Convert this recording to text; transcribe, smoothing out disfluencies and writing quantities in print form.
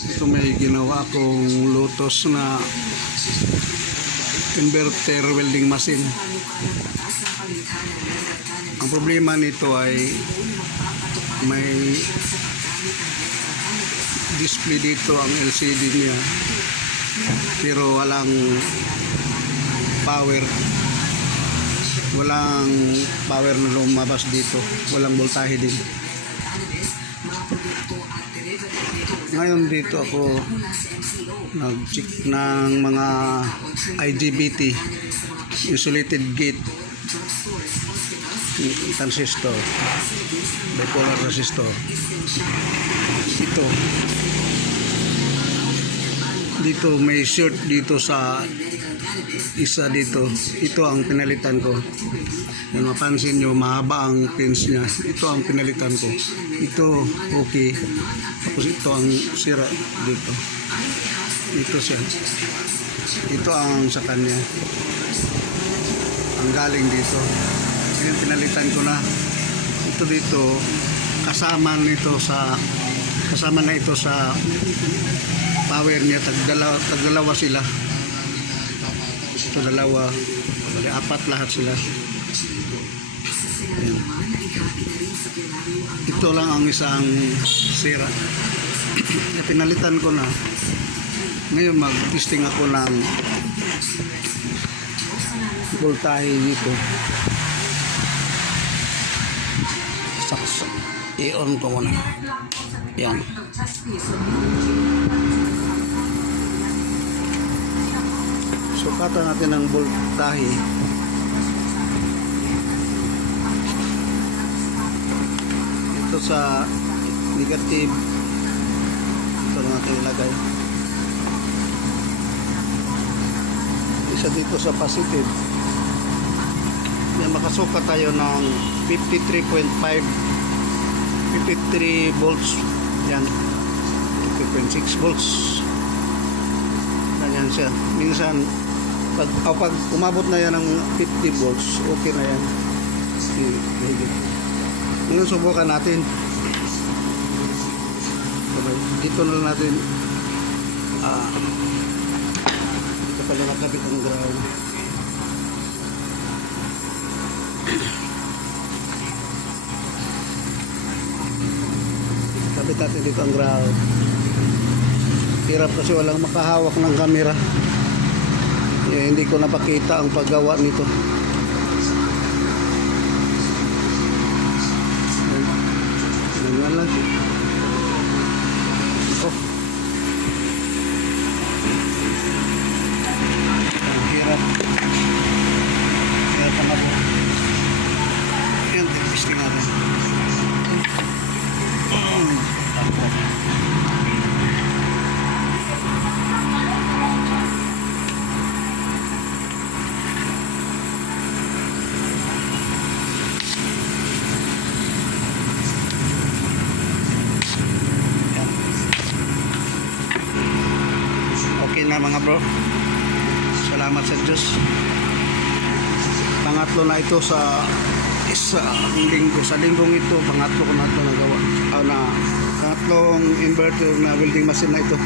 Ito may ginawa akong Lotus na inverter welding machine. Ang problema nito ay may display dito ang LCD niya, pero walang power. Walang power na lumabas dito. Walang voltahe din. Ngayon dito ako nag-check ng mga IGBT, insulated gate transistor, bipolar resistor. Dito may short dito sa isa dito. Ito ang pinalitan ko. Kung mapansin nyo, mahaba ang pins niya. Ito ang pinalitan ko. Ito okay. Tapos ito ang sira dito. Ito siya. Ito ang sa kanya. Ang galing dito. Ngayon pinalitan ko na. Ito dito kasama na ito sa power niya. Tagdalawa sila. Ito dalawa. Apat lahat sila. Ayan. Ito lang ang isang sira. Pinalitan ko na. Ngayon mag-testing ako ng voltahe dito. I-on ko muna. Yan. Sukatan natin ang voltahe. Ito sa negative. Ito lang natin ilagay. Isa dito sa positive. Yan, makasukat tayo ng 53.5 53 volts. Yan. 50.6 volts. Ganyan siya. Minsan pag umabot na yan ng 50 volts, okay na yan. Ngayon subukan natin. Dito na lang natin dito pala nakabit ang ground. Kabit natin dito ang ground. Hirap kasi walang makahawak ng camera. Hindi ko napakita ang paggawa nito. Ganyan lang. Oh. Ang hirap. Hirap ang abo. Ayan, testing natin. Okay na mga bro, salamat sa Diyos. Pangatlo na ito sa isang linggo. Sa linggong ito, pangatlo ko na ito nagawa. Pangatlong inverter na welding machine na ito.